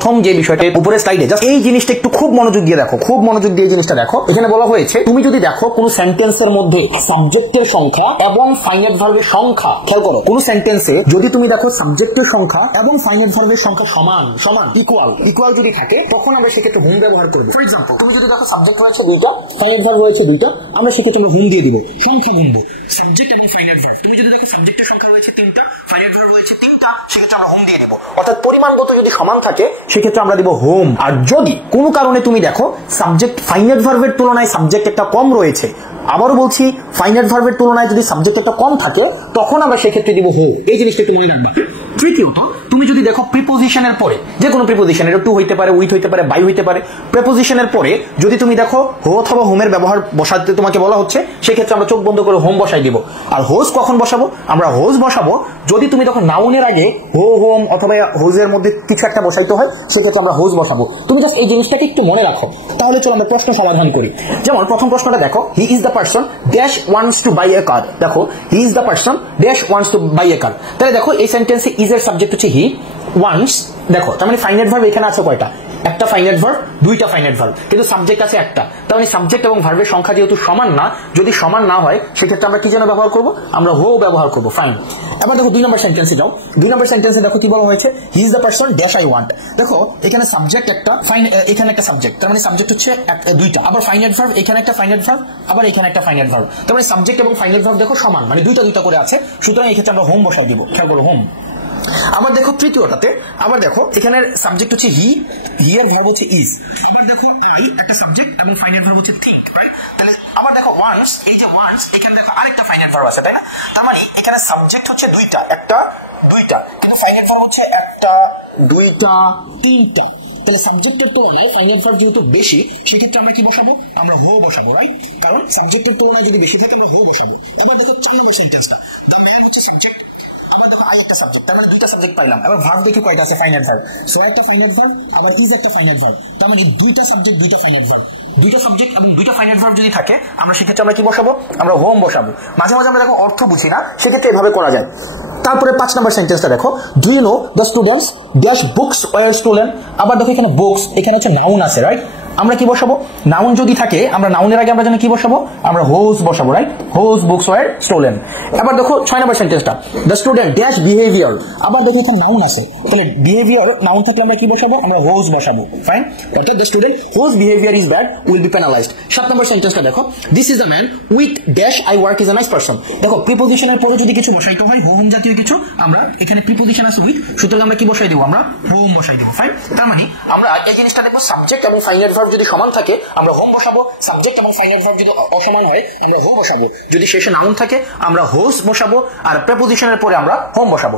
প্রথম যে বিষয়টা উপরে স্লাইডে জাস্ট এই জিনিসটা একটু খুব মনোযোগ দিয়ে দেখো, খুব মনোযোগ দিয়ে এই জিনিসটা দেখো। এখানে বলা হয়েছে তুমি যদি দেখো কোন সেন্টেন্সের মধ্যে সাবজেক্টের সংখ্যা এবং ফাইনাইট ভার্বের সংখ্যা, খেয়াল করো, কোন সেন্টেন্সে যদি তুমি দেখো সাবজেক্টের সংখ্যা এবং ফাইনাইট ভার্বের সংখ্যা সমান সমান ইকুয়াল যদি থাকে, তখন আমরা সেক্ষেত্রে হুম ব্যবহার করব। ফর এক্সাম্পল, তুমি যদি দেখো সাবজেক্ট রয়েছে দুইটা, ফাইনাইট ভার্ব রয়েছে দুইটা, আমরা সেক্ষেত্রে আমরা হুম দিয়ে দিব, সংখ্যা গুনবো সাবজেক্ট এবং ফাইনাইট ভার্ব। তুমি যদি দেখো সাবজেক্টের সংখ্যা রয়েছে তিনটা, ফাইনাইট ভার্ব রয়েছে তিনটা, সেক্ষেত্রে আমরা হুম দিয়ে দিব। অর্থাৎ পরিমাণগত যদি সমান থাকে সেক্ষেত্রে আমরা দিব হোম। আর যদি কোনো কারণে তুমি দেখো সাবজেক্ট ফাইনাইট ভার্বের তুলনায় সাবজেক্ট একটা কম রয়েছে, আবারও বলছি ফাইনাইট ভার্বের তুলনায় যদি সাবজেক্ট একটা কম থাকে, তখন আমরা সেক্ষেত্রে দিব হো। এই জিনিসটা একটু মনে রাখবা। তৃতীয়ত, তুমি যদি দেখো প্রিপোজিশনের পরে, যে কোনো প্রিপোজিশন, এটা টু হইতে পারে, উইথ হইতে পারে, বাই হইতে পারে, প্রিপোজিশনের পরে যদি তুমি দেখো হো অথবা হোমের ব্যবহার বসাতে তোমাকে বলা হচ্ছে, সেক্ষেত্রে আমরা চোখ বন্ধ করে হোম বসাই দিব। আর হোজ কখন বসাবো? আমরা হোজ বসাবো যদি তুমি দেখো নাউনের আগে হো, হোম অথবা হোজের মধ্যে কিছু একটা বসাইতে হয়, সেক্ষেত্রে আমরা হোজ বসাবো। তুমি জাস্ট এই জিনিসটাকে একটু মনে রাখো। তাহলে চলো আমরা প্রশ্ন সমাধান করি। যেমন প্রথম প্রশ্নটা দেখো, he is the person dash wants to buy a car. দেখো, he is the person dash wants to buy a car. তাহলে দেখো এই সেন্টেন্সে ইজ এর সাবজেক্ট হচ্ছে হি, ওয়ান্টস। দেখো তার মানে ফাইনাইট ভার্ব এখানে আছে কয়টা? একটা ফাইনাইট ভার্ব, দুইটা ফাইনাইট ভার্ব, কিন্তু সাবজেক্ট আছে একটা। তার মানে সাবজেক্ট এবং ভার্বের সংখ্যা যেহেতু সমান না, যদি সমান না হয় সেক্ষেত্রে আমরা কি যেন ব্যবহার করব? আমরা হো ব্যবহার করব। ফাইন। এবার দেখো 2 নম্বর সেন্টেন্সে যাও। 2 নম্বর সেন্টেন্সে দেখো কি বলা হয়েছে, হি is the person dash I want. দেখো এখানে সাবজেক্ট একটা, এখানে একটা সাবজেক্ট, তার মানে সাবজেক্ট হচ্ছে দুইটা, আবার ফাইনাইট ভার্ব, এখানে একটা ফাইনাইট ভার্ব, আবার এখানে একটা ফাইনাইট ভার্ব। তার মানে সাবজেক্ট এবং ফাইনাইট ভার্ব দেখো সমান, মানে দুইটা দুইটা করে আছে। সুতরাং এই ক্ষেত্রে আমরা হোম বসাই দিব। খেয়াল করো, হোম। আবার দেখো তৃতীয়টাতে, আবার দেখো এখানে সাবজেক্ট হচ্ছে হি, হি এর ভার্ব হচ্ছে ইজ। আবার দেখো আই একটা সাবজেক্ট এবং ফাইনাইট ভার্ব হচ্ছে থিংক। তাহলে আবার দেখো ওয়ান্টস, এই যে ওয়ান্টস, এখানে দেখো আরেকটা ফাইনাইট ভার্ব আছে, তাই না? তার মানে এখানে সাবজেক্ট হচ্ছে দুইটা, একটা দুইটা, কিন্তু ফাইনাইট ভার্ব হচ্ছে একটা দুইটা তিনটা। তাহলে সাবজেক্টের তুলনায় ফাইনাইট ভার্ব যেহেতু বেশি, সেক্ষেত্রে আমরা কি বসাবো? আমরা হো বসাবো, রাইট? কারণ সাবজেক্টের তুলনায় যদি বেশি থাকে আমরা হো বসাবো। আবার দেখো 4 নম্বর সেন্টেন্সটা, সাবজেক্ট পাইলাম। এবার ভার্ব দেখে কয়টা আছে? Finite verb. সো একটা ফাইনাইট ভার্ব, আবার ইজ একটা ফাইনাইট ভার্ব। তার মানে দুইটা সাবজেক্ট, দুইটা ফাইনাইট ভার্ব, দুইটা সাবজেক্ট এবং দুইটা ফাইনাইট ভার্ব যদি থাকে, আমরা সেক্ষেত্রে আমরা কি বসাবো? আমরা হোম বসাবো। মাঝে মাঝে আমরা দেখো অর্থ বুঝি না, সেক্ষেত্রে এভাবে করা যায়। তারপরে 5 নম্বর সেন্টেন্সটা দেখো, do you know the students dash books were stolen. আবার দেখো এখানে বুকস, এখানে হচ্ছে নাউন আছে, রাইট? আমরা কি বসাবো? নাউন যদি থাকে, আমরা নাউনের আগে আমরা জানি কি বসাবো? আমরা হোজ বসাবো, right? Whose books were stolen. এবার দেখো 6 নম্বর সেন্টেন্সটা, দ্য স্টুডেন্ট ড্যাশ বিহেভিয়ার। আবার দেখো এখানে নাউন আছে, তাহলে বিহেভিয়ার নাউন থাকলে আমরা কি বসাবো? আমরা হোজ বসাবো। ফাইন। অর্থাৎ the student whose behaviour is bad will be penalised. 7 নম্বর সেন্টেন্সটা দেখো, this is a man with dash I work is a nice person. দেখো প্রিপোজিশনের পরে যদি কিছু বসাইতে হয়, হোম জাতীয় কিছু, আমরা এখানে প্রিপোজিশন আছে উইথ, সুতরাং আমরা কি বসাই দেবো? আমরা হোম বসাই দেবো। ফাইন। তার মানে আমরা এই জিনিসটা দেখো, সাবজেক্ট এবং ফাইনাইট ভার্ব যদি সমান থাকে আমরা হোম বসাবো, সাবজেক্ট এবং ফাইনাইট ভার্ব যদি অসমান হয় আমরা হোম বসাবো, যদি শেষে নাউন থাকে আমরা হোস বসাবো, আর প্রিপোজিশনের পরে আমরা হোম বসাবো।